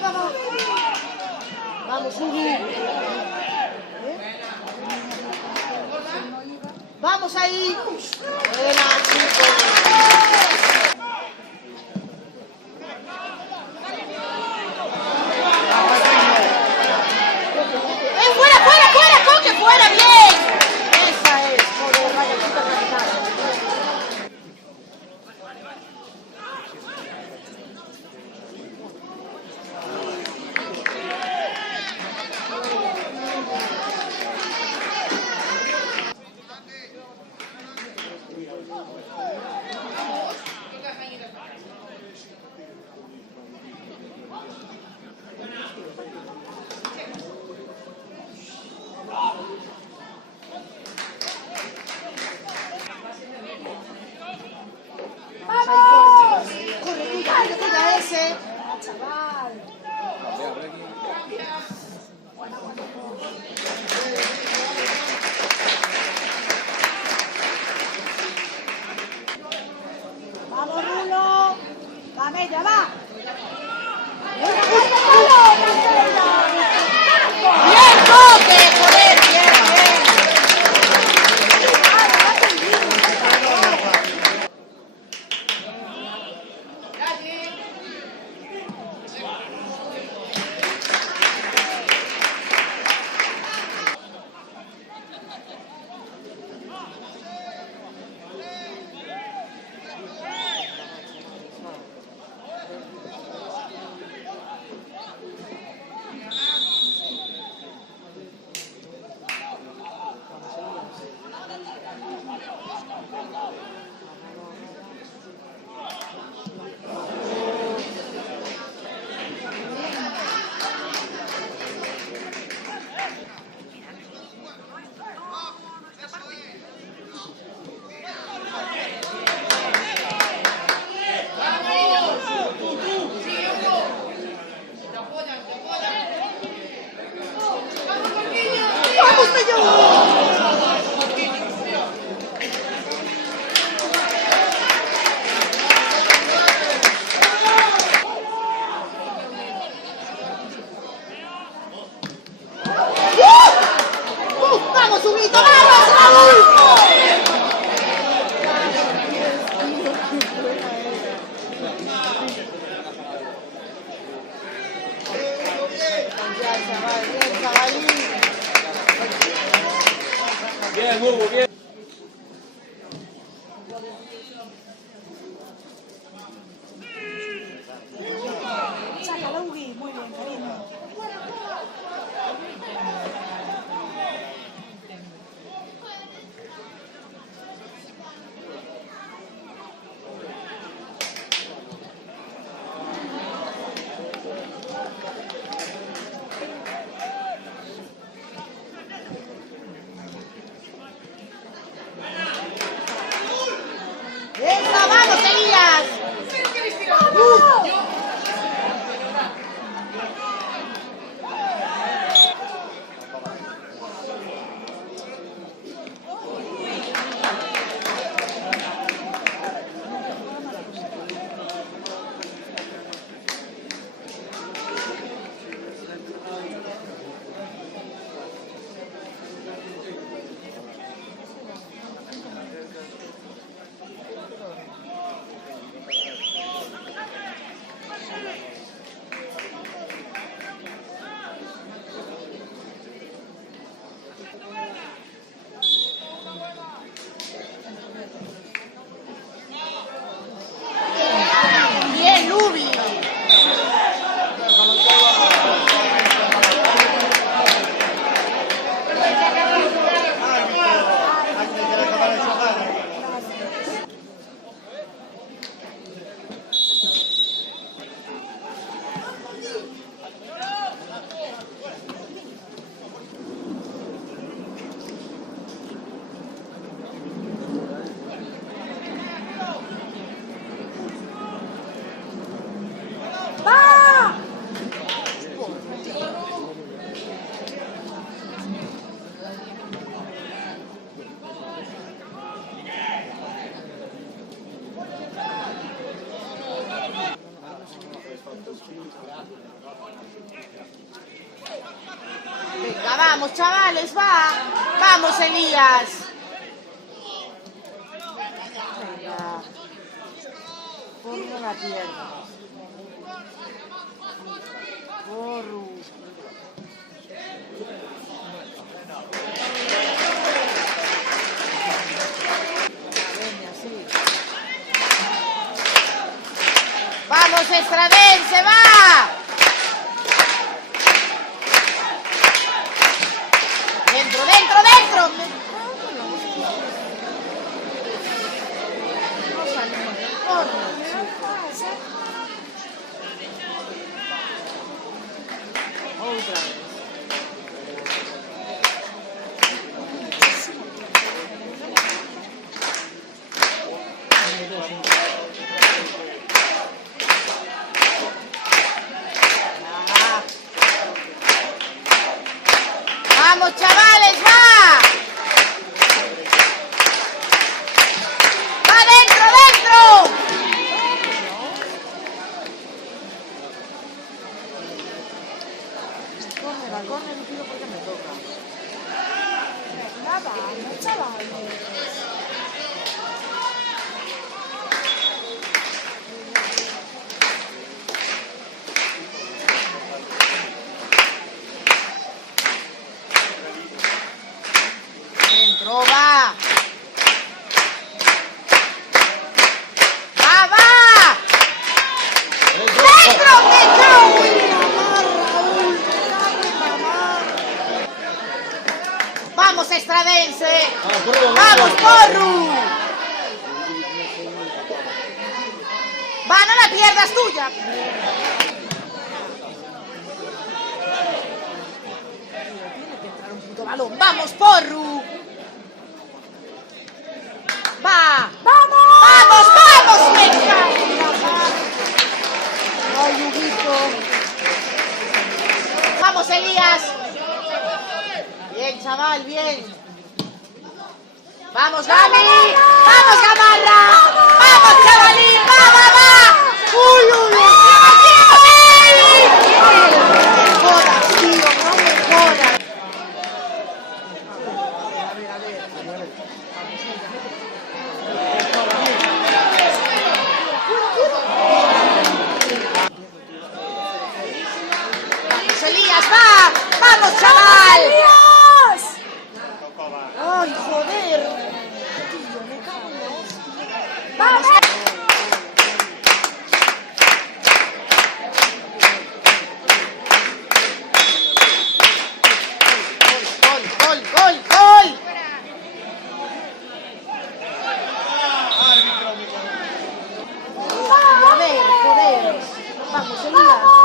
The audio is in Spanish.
vamos. Vamos, Uri. Vamos ahí. Buena, chicos. ¡Fuera, fuera, fuera! ¡Coque, fuera! ¡Bien! Esa es. Joder, vaya puta calidad. ¡Vamos! ¡Corre, cuida ese! ¡Chaval! ¡Vamos, Rulo! ¡Dame, ya va! ¡Bien, Coque! ¡Joder, bien, bien! vamos, chavales, va. Vamos, Elías. Venga. Ponme la pierna. Porru. Vamos, Estradense, va. Dentro, dentro, dentro. No salimos del córner, chicos. Otra vez. Vamos, chavales, va. Va dentro, dentro. Corre, no pido porque me toca. Nada, no, chavales. Dentro, va. Va, va. Dentro, me cago en la mar, Raúl. Me cago en la mar. Vamos, Estradense. Vamos, Porru. Va, no la pierdas, tuya. Tiene que entrar un puto balón. Vamos, Porru. Va. ¡Vamos! ¡Vamos, vamos! ¡Venga! ¡Ay, Huguito! ¡Vamos, Elías! Bien, chaval, bien. ¡Vamos, Gami! ¡Vamos, Gamarra! ¡Vamos, chavalín! ¡Va, va, va! ¡Uy, uy, uy! ¡No me jodas, tío! ¡No me jodas! A ver. ¡Vamos, Elías, va! ¡Vamos, chaval! ¡Elías! ¡Ay, joder! Tío, me cago en la hostia. ¡Vamos! ¡Gol, gol, gol, gol! A ver, joder. Vamos, Elías.